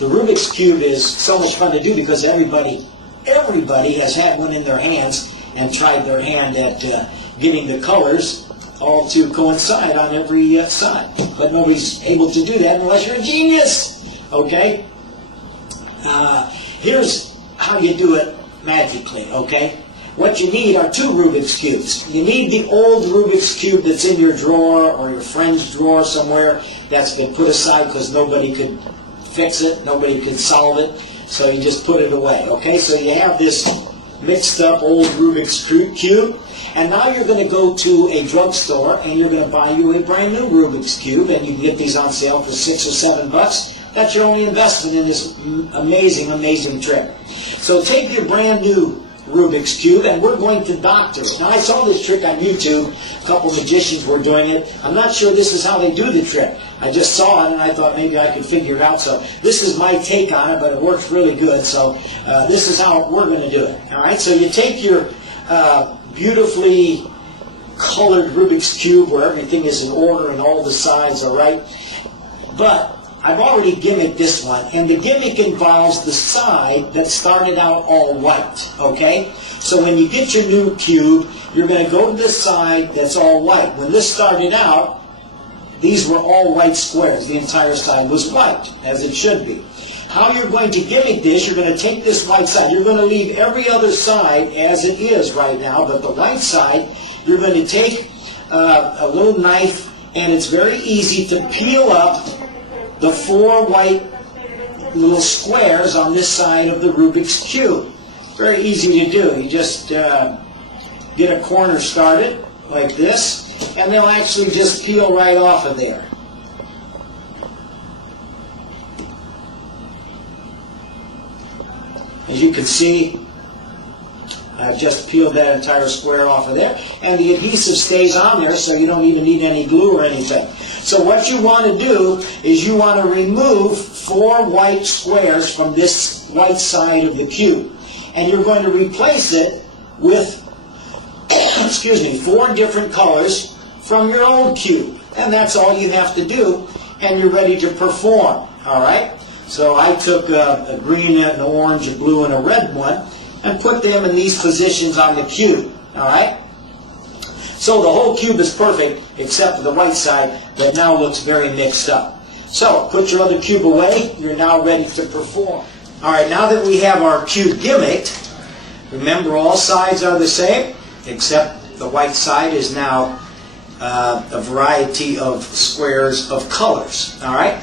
The Rubik's Cube is so much fun to do because everybody has had one in their hands and tried their hand at getting the colors all to coincide on every side. But nobody's able to do that unless you're a genius. Okay? Here's how you do it magically, okay? What you need are 2 Rubik's Cubes. You need the old Rubik's Cube that's in your drawer or your friend's drawer somewhere that's been put aside because nobody could fix it, nobody could solve it, so you just put it away, okay? So you have this mixed up old Rubik's Cube, and now you're going to go to a drugstore and you're going to buy you a brand new Rubik's Cube, and you can get these on sale for $6 or $7. That's your only investment in this amazing, amazing trick. So take your brand new Rubik's Cube, and we're going to doctor it. Now, I saw this trick on YouTube. A couple magicians were doing it. I'm not sure this is how they do the trick. I just saw it, and I thought maybe I could figure it out. So this is my take on it, but it works really good. So this is how we're going to do it. All right. So you take your beautifully colored Rubik's Cube where everything is in order and all the sides are right. But I've already gimmicked this one, and the gimmick involves the side that started out all white, okay? So when you get your new cube, you're going to go to the side that's all white. When this started out, these were all white squares. The entire side was white, as it should be. How you're going to gimmick this, you're going to take this white side. You're going to leave every other side as it is right now, but the white side, you're going to take a little knife, and it's very easy to peel up the 4 white little squares on this side of the Rubik's Cube. Very easy to do. You just get a corner started like this, and they'll actually just peel right off of there. As you can see, I've just peeled that entire square off of there, and the adhesive stays on there, so you don't even need any glue or anything. So what you want to do is you want to remove 4 white squares from this white side of the cube, and you're going to replace it with 4 different colors from your old cube, and that's all you have to do, and you're ready to perform. All right. So I took a green, an orange, a blue, and a red one, and put them in these positions on the cube, all right? So the whole cube is perfect, except for the white side that now looks very mixed up. So put your other cube away. You're now ready to perform. All right, now that we have our cube gimmicked, remember all sides are the same, except the white side is now a variety of squares of colors, all right?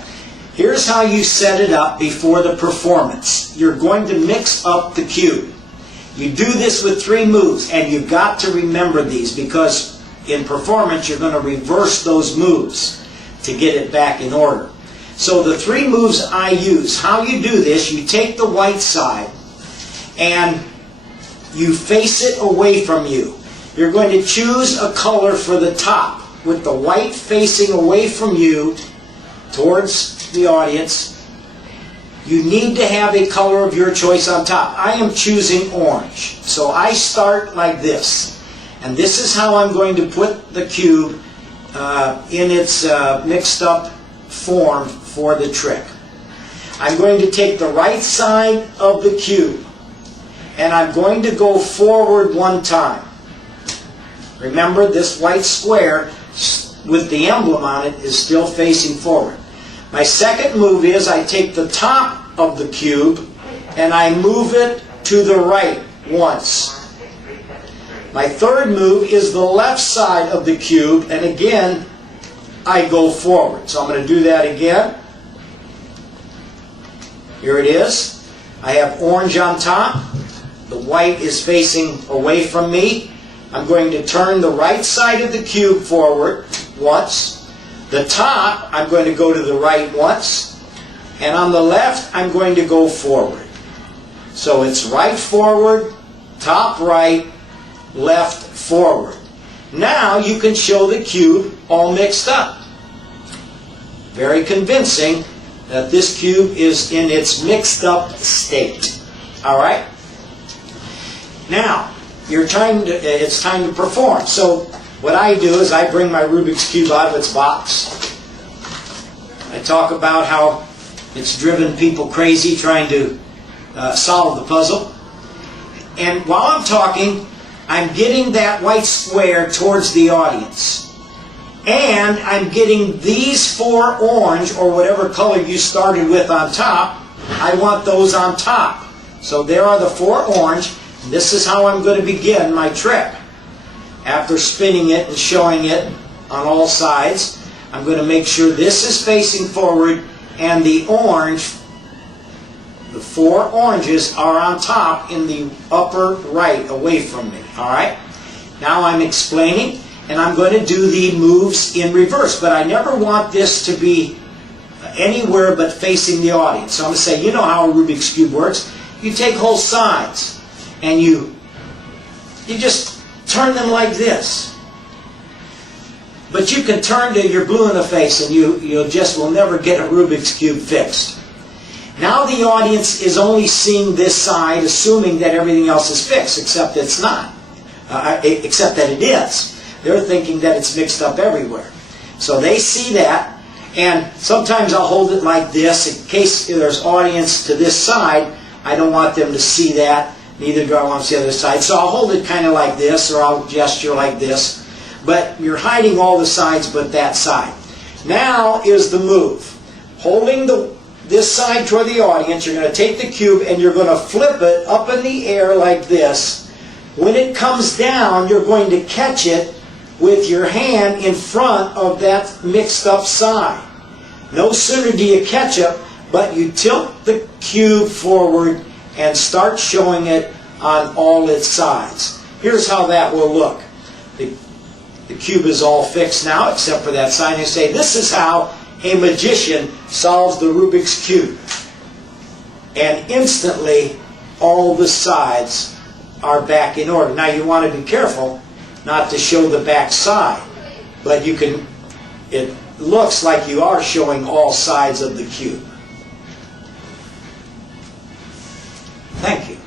Here's how you set it up before the performance. You're going to mix up the cube. You do this with 3 moves, and you've got to remember these because in performance you're going to reverse those moves to get it back in order. So the 3 moves I use, how you do this, you take the white side and you face it away from you. You're going to choose a color for the top with the white facing away from you towards the audience. You need to have a color of your choice on top. I am choosing orange. So I start like this. And this is how I'm going to put the cube in its mixed up form for the trick. I'm going to take the right side of the cube and I'm going to go forward 1 time. Remember, this white square with the emblem on it is still facing forward. My second move is I take the top of the cube and I move it to the right once. My third move is the left side of the cube, and again I go forward. So I'm going to do that again. Here it is. I have orange on top. The white is facing away from me. I'm going to turn the right side of the cube forward once. The top, I'm going to go to the right once, and on the left, I'm going to go forward. So it's right forward, top right, left forward. Now you can show the cube all mixed up. Very convincing that this cube is in its mixed up state. All right? Now, it's time to perform. So what I do is I bring my Rubik's Cube out of its box. I talk about how It's driven people crazy trying to solve the puzzle. And while I'm talking, I'm getting that white square towards the audience. And I'm getting these 4 orange, or whatever color you started with on top. I want those on top. So there are the 4 orange. This is how I'm going to begin my trick. After spinning it and showing it on all sides, I'm going to make sure this is facing forward and the orange, the 4 oranges are on top in the upper right away from me. Alright? Now I'm explaining, and I'm going to do the moves in reverse, but I never want this to be anywhere but facing the audience. So I'm going to say, you know how a Rubik's Cube works. You take whole sides and you just turn them like this. But you can turn to your blue in the face and you just will never get a Rubik's Cube fixed. Now the audience is only seeing this side, assuming that everything else is fixed, except it's not. Except that it is. They're thinking that it's mixed up everywhere. So they see that, and sometimes I'll hold it like this in case there's audience to this side. I don't want them to see that, neither do I want to see the other side. So I'll hold it kind of like this, or I'll gesture like this. But you're hiding all the sides but that side. Now is the move. Holding this side toward the audience, you're going to take the cube and you're going to flip it up in the air like this. When it comes down, you're going to catch it with your hand in front of that mixed up side. No sooner do you catch it, but you tilt the cube forward and start showing it on all its sides. Here's how that will look. The cube is all fixed now, except for that side. You say, this is how a magician solves the Rubik's Cube. And instantly, all the sides are back in order. Now you want to be careful not to show the back side, but you can, it looks like you are showing all sides of the cube. Thank you.